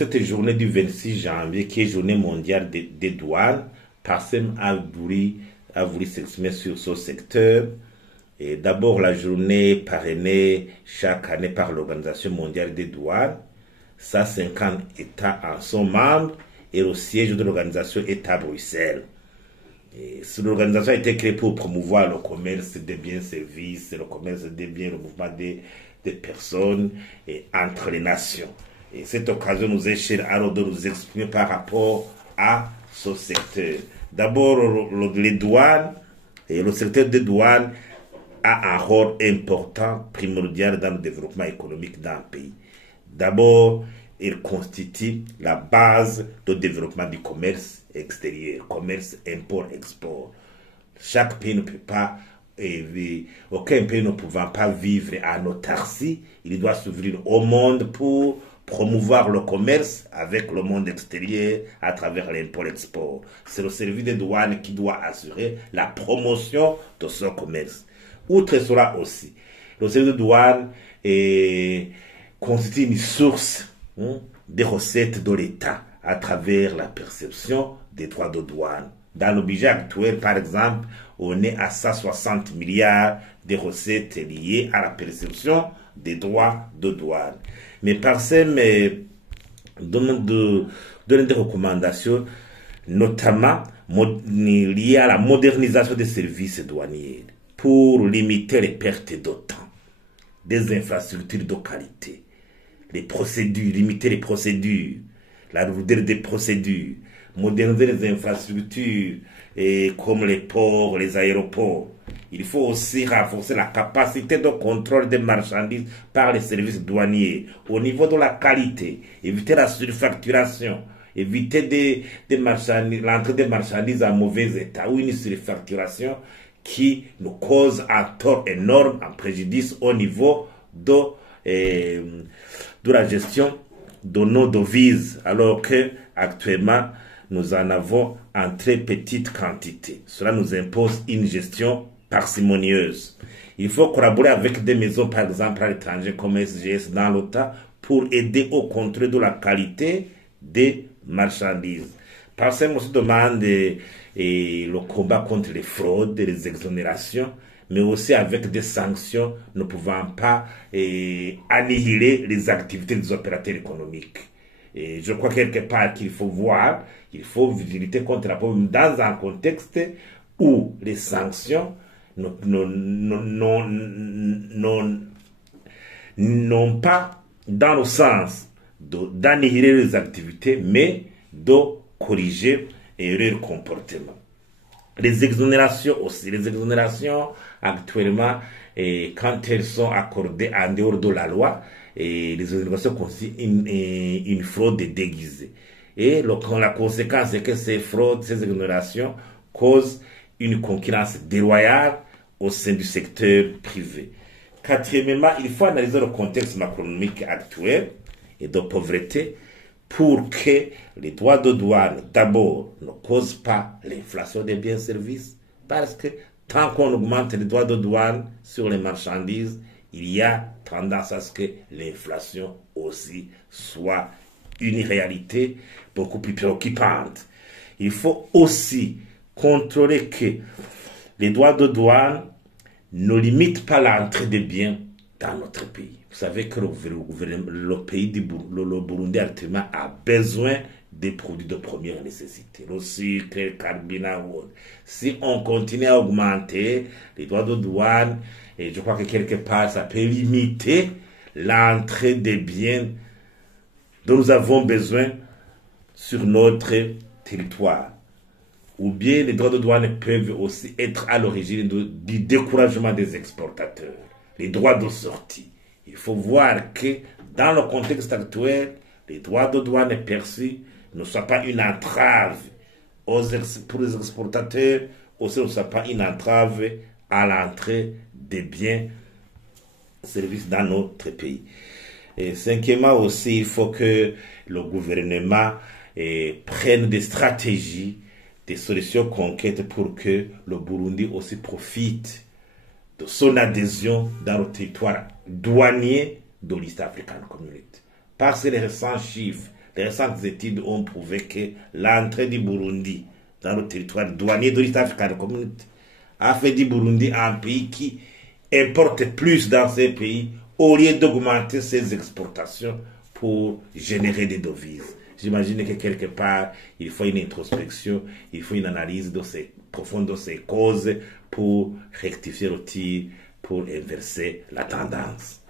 cette journée du 26 janvier, qui est journée mondiale des douanes, PARSEM a voulu s'exprimer sur ce secteur. Et d'abord, la journée parrainée chaque année par l'Organisation mondiale des douanes. 150 États en sont membres et le siège de l'organisation est à Bruxelles. L'organisation a été créée pour promouvoir le commerce des biens et services, le commerce des biens, le mouvement des personnes et entre les nations. Et cette occasion nous est chère alors de nous exprimer par rapport à ce secteur. D'abord, les douanes, et le secteur des douanes a un rôle important, primordial dans le développement économique d'un pays. D'abord, il constitue la base de développement du commerce extérieur, commerce import-export. Chaque pays ne peut pas, aucun pays ne pouvant pas vivre en autarcie, il doit s'ouvrir au monde pour promouvoir le commerce avec le monde extérieur à travers l'import-export. C'est le service des douanes qui doit assurer la promotion de ce commerce. Outre cela aussi, le service de douane constitue une source des recettes de l'État à travers la perception des droits de douane. Dans le budget actuel, par exemple, on est à 160 milliards de recettes liées à la perception des droits de douane. Mais PARSEM donne des recommandations, notamment liées à la modernisation des services douaniers, pour limiter les pertes de temps, des infrastructures de qualité, les procédures, limiter les procédures, la lourdeur des procédures, moderniser les infrastructures comme les ports, les aéroports. Il faut aussi renforcer la capacité de contrôle des marchandises par les services douaniers au niveau de la qualité, éviter la surfacturation, éviter l'entrée des marchandises en mauvais état ou une surfacturation qui nous cause un tort énorme, un préjudice au niveau de la gestion de nos devises, alors que actuellement nous en avons en très petite quantité. Cela nous impose une gestion parcimonieuse. Il faut collaborer avec des maisons, par exemple à l'étranger comme SGS dans l'OTAN, pour aider au contrôle de la qualité des marchandises. PARSEM aussi demande le combat contre les fraudes et les exonérations, mais aussi avec des sanctions ne pouvant pas annihiler les activités des opérateurs économiques. Et je crois quelque part qu'il faut voir, il faut lutter contre la pauvreté dans un contexte où les sanctions n'ont pas dans le sens d'annihiler les activités, mais de corriger leur comportement. Les exonérations aussi. Les exonérations actuellement, quand elles sont accordées en dehors de la loi, les exonérations constituent une fraude déguisée. Et la conséquence est que ces fraudes, ces exonérations causent une concurrence déloyale au sein du secteur privé. Quatrièmement, il faut analyser le contexte macroéconomique actuel et de pauvreté pour que les droits de douane, d'abord, ne causent pas l'inflation des biens et services, parce que tant qu'on augmente les droits de douane sur les marchandises, il y a tendance à ce que l'inflation aussi soit une réalité beaucoup plus préoccupante. Il faut aussi contrôler que les droits de douane ne limitent pas l'entrée des biens dans notre pays. Vous savez que le pays le Burundi actuellement a besoin des produits de première nécessité, le sucre, le carburant ou autre. Si on continue à augmenter les droits de douane, et je crois que quelque part ça peut limiter l'entrée des biens dont nous avons besoin sur notre territoire. Ou bien les droits de douane peuvent aussi être à l'origine du découragement des exportateurs, les droits de sortie. Il faut voir que dans le contexte actuel, les droits de douane perçus ne soient pas une entrave pour les exportateurs, aussi ne soient pas une entrave à l'entrée des biens et services dans notre pays. Et cinquièmement aussi, il faut que le gouvernement prenne des stratégies, des solutions concrètes pour que le Burundi aussi profite de son adhésion dans le territoire douanier de l'East African Community. Parce que les récents chiffres Les récentes études ont prouvé que l'entrée du Burundi dans le territoire douanier de l'East African Community a fait du Burundi un pays qui importe plus dans ces pays au lieu d'augmenter ses exportations pour générer des devises. J'imagine que quelque part, il faut une introspection, il faut une analyse profonde de ces causes pour rectifier le tir, pour inverser la tendance.